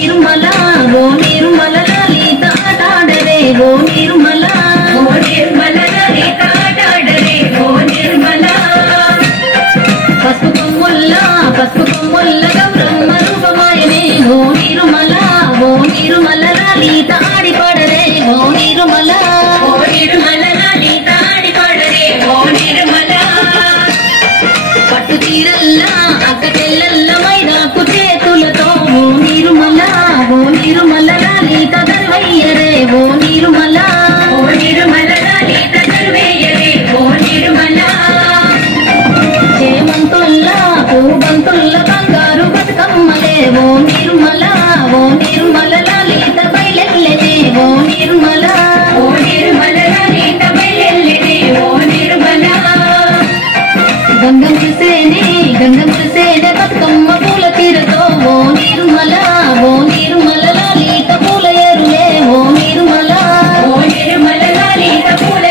నిర్మల ఓ నిర్మల లలిత ఆటాడరే ఓ నిర్మల లలిత ఆటాడరే ఓ నిర్మల పసుపు కొమ్ముల్ల గౌరమ్మ రూపమాయనే ఓ నిర్మల లలిత ఆడిపడరే ఓ నిర్మల లలిత ఆడిపడరే ఓ నిర్మల పట్టు చీరల్లా అక్క చెల్లెల్ల మైదాకు చేతులతో ఓ నిర్మల లలిత దర్వయ్యరే ఓ నిర్మల లలిత దర్వయ్యరే ఓ నిర్మల చేమంతుల్లా పూబంతుల్ల బంగారు బతుకమ్మలే ఓ నిర్మల లలిత బయలెల్లెనే ఓ నిర్మల లలిత బయలెల్లెనే ఓ నిర్మల గంగం చూసేనే బతుకమ్మ పూల తీరతో ఓ నిర్మల లలిత పూల ఎరులే ఓ నిర్మల లలిత పూల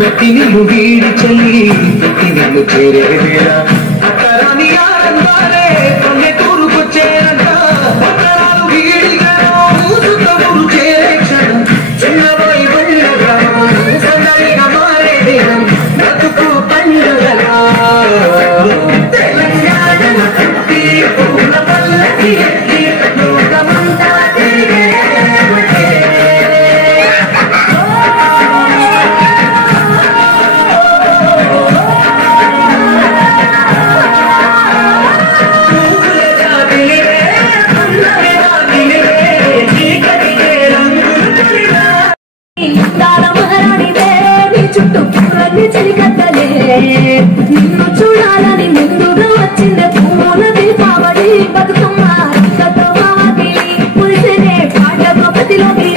మెట్టినిల్లు వీడి చెల్లి మెట్టినిల్లు చేరే వేళ అక్కరాని ఆనందాలే పల్లెటూరుకొచ్చేనంట పట్టణాలు వీడిగా ఊరు చేరే క్షణం చిన్నబోయి వెళ్ళ గ్రామం సందడిగా మారే దినం బ్రతుకు పండుగలా తెలంగాణ పూల పల్లకి లోకమంతా తిరిగే చుట్టూ పూలన్నీ చిలికత్తలే నిన్ను చూడాలని ముందుగా వచ్చిందే పూల దీపావళి బతుకమ్మ పులిసనే పాట గొప్పతిలోకి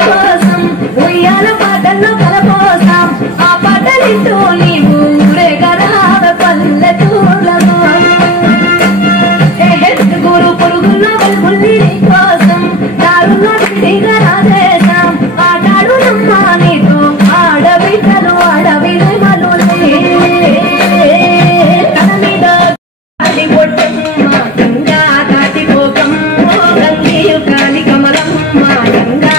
కోసం ఉయ్యాల పాటల్లో కలపోసాం ఆ పాటలింటూ నీవు ఊరేగరావ పల్లెటూర్లలో గురు పురుగుల్లో బల్బుల్ని కోసం దారుల్లో తిరిగా రాజేశాం ఆటాడు నమ్మా నీతో ఆడబిడ్డలు అడవిలమలు తన మీద అది కొట్టమ్మ గంగా దాటిపోకమ్మ గంగీయు కాలి కమలమ్మ గంగా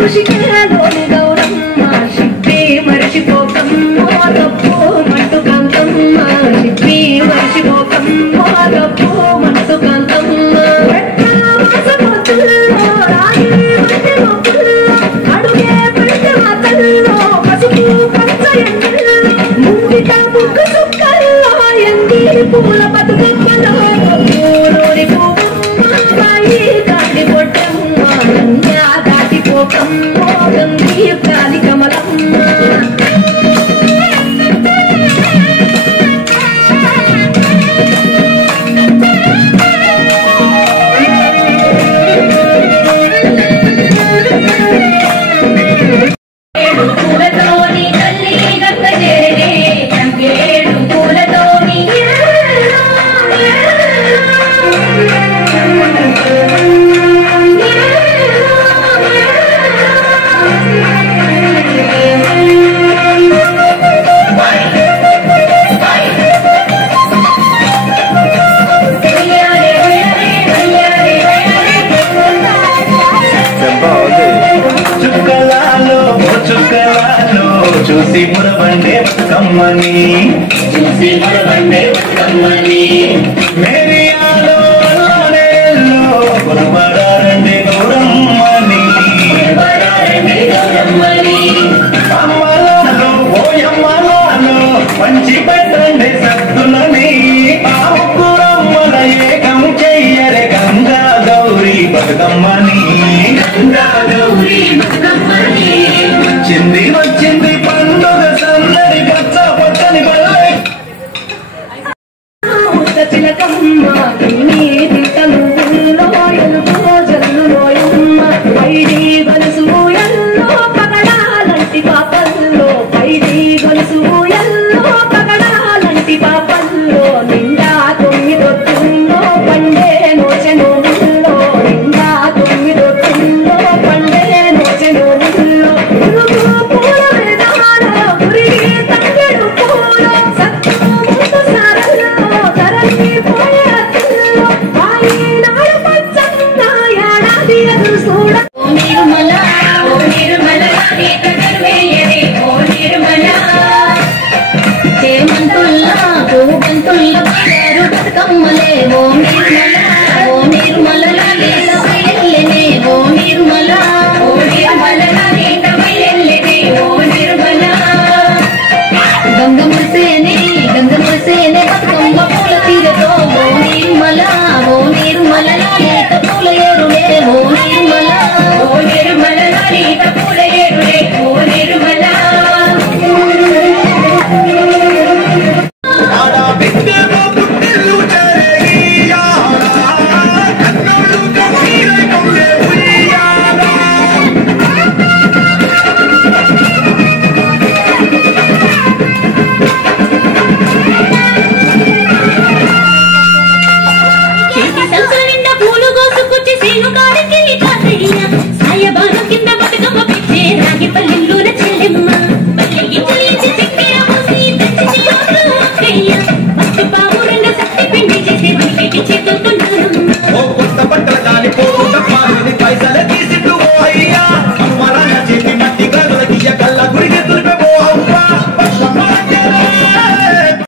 ఉషికేలోని గౌరమ్మ షిప్పి మరిచిపోకమ్మ తప్పు మట్టు కంతమ్మ షిప్పి మరిచిపోకమ్మ తప్పు మట్టు కంతమ్మ అడుగే పడితే మతల్లో పసుపు పంచ ముంగిట ముగ్గు సుక్కల్లో ఎండి పూల బతుకమ్మలో పూలోని కాటి పొట్టమ్మ దాటిపోకమ్మ గంగీ కాలి కమలమ్మ పూలతోని తల్లి గంగ చేరే గంగేడు పూలతోని చూసి మురబండే బతుకమ్మని మేరియాలో గురబడారండి గౌరమ్మని అమ్మల ఓ నిర్మల ఓ నిర్మల లలిత బయలెల్లెనే ఓ నిర్మల ఓ నిర్మల లలిత బయలెల్లెనే ఓ నిర్మల గంగమ్మ